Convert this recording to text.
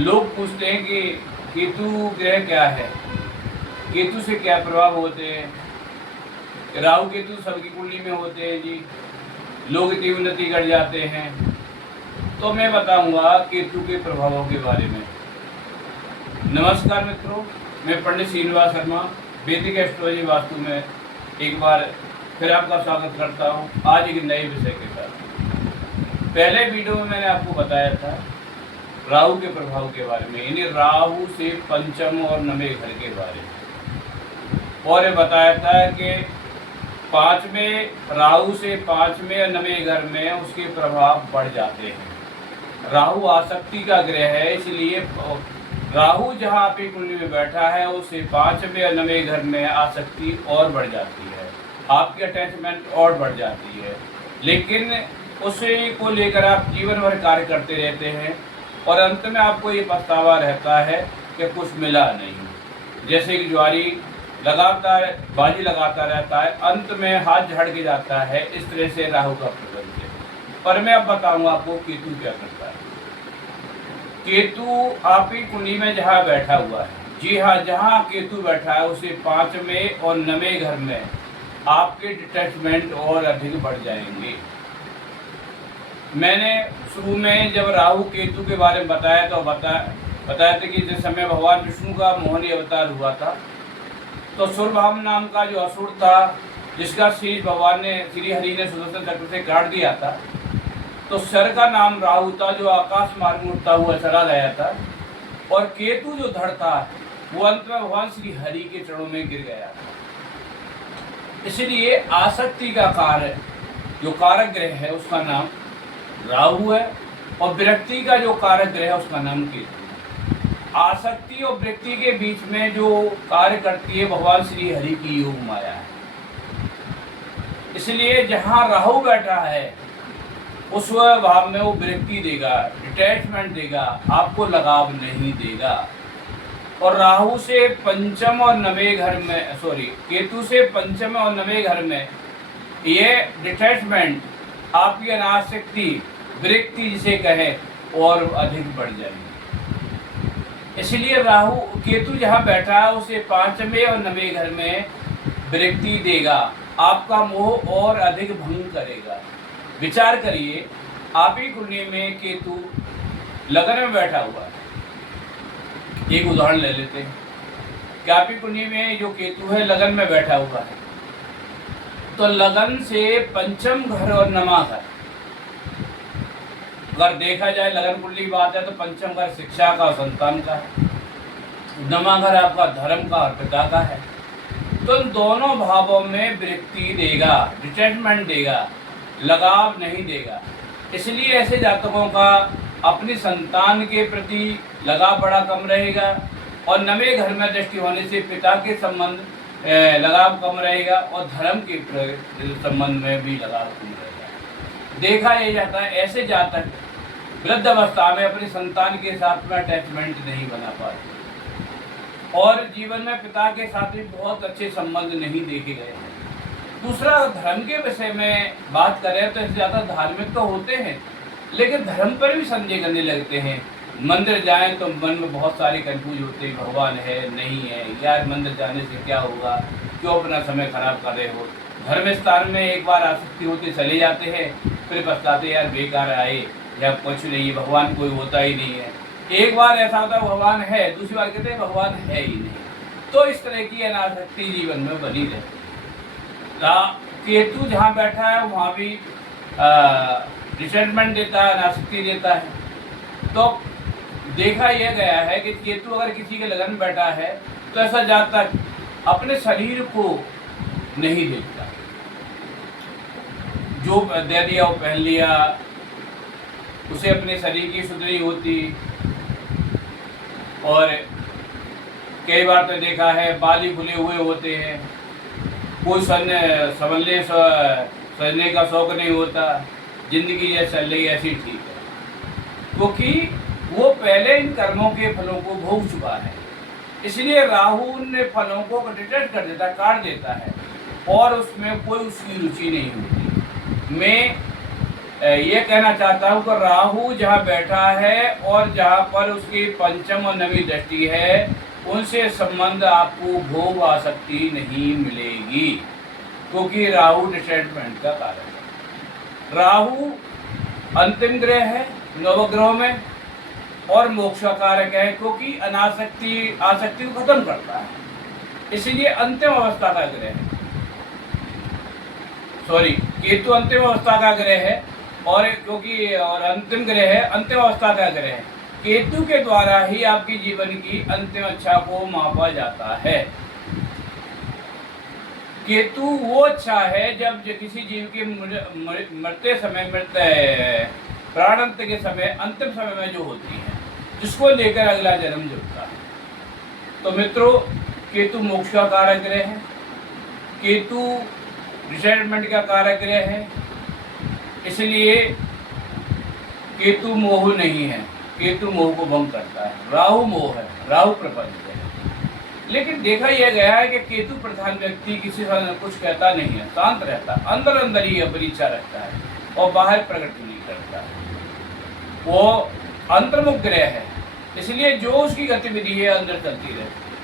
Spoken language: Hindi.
लोग पूछते हैं कि केतु ग्रह क्या है, केतु से क्या प्रभाव होते हैं। राहु केतु सबकी कुंडली में होते हैं जी, लोग इतनी उन्नति कर जाते हैं। तो मैं बताऊंगा केतु के प्रभावों के बारे में। नमस्कार मित्रों, मैं पंडित श्रीनिवास शर्मा वैदिक एस्ट्रोलॉजी वास्तु में एक बार फिर आपका स्वागत करता हूं, आज एक नए विषय के साथ। पहले वीडियो में मैंने आपको बताया था राहु के प्रभाव के बारे में, यानी राहु से पंचम और नवे घर के बारे में, और ये बताया था कि पांचवें राहु से पांचवें और नवे घर में उसके प्रभाव बढ़ जाते हैं। राहु आसक्ति का ग्रह है, इसलिए राहु जहाँ आपकी कुंडली में बैठा है उससे पांचवें और नवे घर में आसक्ति और बढ़ जाती है, आपकी अटैचमेंट और बढ़ जाती है। लेकिन उसे को लेकर आप जीवन भर कार्य करते रहते हैं और अंत में आपको ये पछतावा रहता है कि कुछ मिला नहीं। जैसे कि ज्वारी लगातार बाजी लगाता रहता है, अंत में हाथ झड़ के जाता है। इस तरह से राहु का प्रबंध है। पर मैं अब बताऊंगा आपको केतु क्या करता है। केतु आपकी कुंडली में जहाँ बैठा हुआ है, जी हाँ, जहाँ केतु बैठा है उसे पांचवें और नवे घर में आपके डिटैचमेंट और अधिक बढ़ जाएंगे। मैंने शुरू में जब राहु केतु के बारे में बताया तो बताया था कि जिस समय भगवान विष्णु का मोहनी अवतार हुआ था, तो सुरभाम नाम का जो असुर था, जिसका शीश भगवान ने श्री हरि ने सुदर्शन चक्र से काट दिया था, तो सर का नाम राहु था जो आकाश मार्ग में उड़ता हुआ चला गया था, और केतु जो धड़ था वो अंत में भगवान श्री हरि के चरणों में गिर गया था। इसलिए आसक्ति का कार्य जो कारक ग्रह है उसका नाम राहु है, और विरक्ति का जो कारक ग्रह है उसका नाम केतु है। आसक्ति और विरक्ति के बीच में जो कार्य करती है भगवान श्री हरि की योग माया है। इसलिए जहाँ राहु बैठा है उस भाव में वो विरक्ति देगा, डिटैचमेंट देगा, आपको लगाव नहीं देगा। और राहु से पंचम और नवे घर में, केतु से पंचम और नवे घर में ये डिटैचमेंट, आपकी अनासक्ति, विरक्ति जिसे कहें, और अधिक बढ़ जाएगी। इसलिए राहु केतु जहाँ बैठा है उसे पांचवें और नवे घर में विरक्ति देगा, आपका मोह और अधिक भंग करेगा। विचार करिए, आप ही कुंडली में केतु लगन में बैठा हुआ है। एक उदाहरण ले लेते हैं कि आप ही कुंडली में जो केतु है लगन में बैठा हुआ है, तो लगन से पंचम घर और नमा घर, अगर देखा जाए लगन कुंडली की बात है तो पंचम घर शिक्षा का, संतान का है, नमा घर आपका धर्म का और पिता का है। तो इन दोनों भावों में विरक्ति देगा, डिटैचमेंट देगा, लगाव नहीं देगा। इसलिए ऐसे जातकों का अपनी संतान के प्रति लगाव बड़ा कम रहेगा, और नवे घर में दृष्टि होने से पिता के संबंध लगाव कम रहेगा, और धर्म के संबंध में भी लगाव कम रहेगा। देखा यह जाता है ऐसे जातक वृद्ध अवस्था में अपनी संतान के साथ में अटैचमेंट नहीं बना पाते, और जीवन में पिता के साथ भी बहुत अच्छे संबंध नहीं देखे गए हैं। दूसरा, धर्म के विषय में बात करें तो इससे ज़्यादा धार्मिक तो होते हैं, लेकिन धर्म पर भी संदेह करने लगते हैं। मंदिर जाएं तो मन में बहुत सारे कंफ्यूज होते हैं, भगवान है नहीं है, यार मंदिर जाने से क्या होगा, क्यों अपना समय खराब कर रहे हो। धर्म स्थान में एक बार आसक्ति होती चले जाते हैं, फिर पछताते यार बेकार आए, या कुछ नहीं, भगवान कोई होता ही नहीं है। एक बार ऐसा होता है भगवान है, दूसरी बार कहते हैं भगवान है ही नहीं। तो इस तरह की अनासक्ति जीवन में बनी रहती है। केतु जहाँ बैठा है वहाँ भी रिसेंटमेंट देता है, अनासक्ति देता है। तो देखा यह गया है कि केतु अगर किसी के लगन में बैठा है तो ऐसा जातक अपने शरीर को नहीं देखता, जो दे दिया वो पहन लिया, उसे अपने शरीर की सुधरी होती। और कई बार तो देखा है बाल ही खुले हुए होते हैं, कोई सजने का शौक नहीं होता, जिंदगी जैसे चल रही ऐसी ठीक है, क्योंकि वो पहले इन कर्मों के फलों को भोग चुका है। इसलिए राहु ने फलों को डिटेक्ट कर देता, काट देता है, और उसमें कोई उसकी रुचि नहीं होती। मैं ये कहना चाहता हूँ कि राहु जहाँ बैठा है और जहाँ पर उसकी पंचम और नवी दृष्टि है, उनसे संबंध आपको भोग आसक्ति नहीं मिलेगी, क्योंकि राहु डिसैडमेंट का कारक है। राहु अंतिम ग्रह है नवग्रहों में और मोक्ष का कारक है, क्योंकि अनासक्ति आसक्ति को खत्म करता है, इसलिए अंतिम अवस्था का ग्रह है। सॉरी, केतु अंतिम अवस्था का ग्रह है और क्योंकि और अंतिम ग्रह है, अंतिम अवस्था का ग्रह है। केतु के द्वारा ही आपकी जीवन की अंतिम इच्छा को मापा जाता है। केतु वो इच्छा है जब किसी जीव के मरते समय, प्राणांत के समय, अंतिम समय में जो होती है, जिसको लेकर अगला जन्म जुड़ता है। तो मित्रों, केतु मोक्ष का कारक ग्रह है, केतु रिटायरमेंट का कारक ग्रह है, इसलिए केतु मोह नहीं है, केतु मोह को भंग करता है। राहु मोह है, राहु प्रपंच है। लेकिन देखा यह गया है कि केतु प्रधान व्यक्ति किसी से कुछ कहता नहीं है, शांत रहता है, अंदर अंदर ही अपनी इच्छा रखता है और बाहर प्रकट नहीं करता है। वो अंतर्मुख ग्रह है, इसलिए जो उसकी गतिविधि है अंदर चलती रहती है।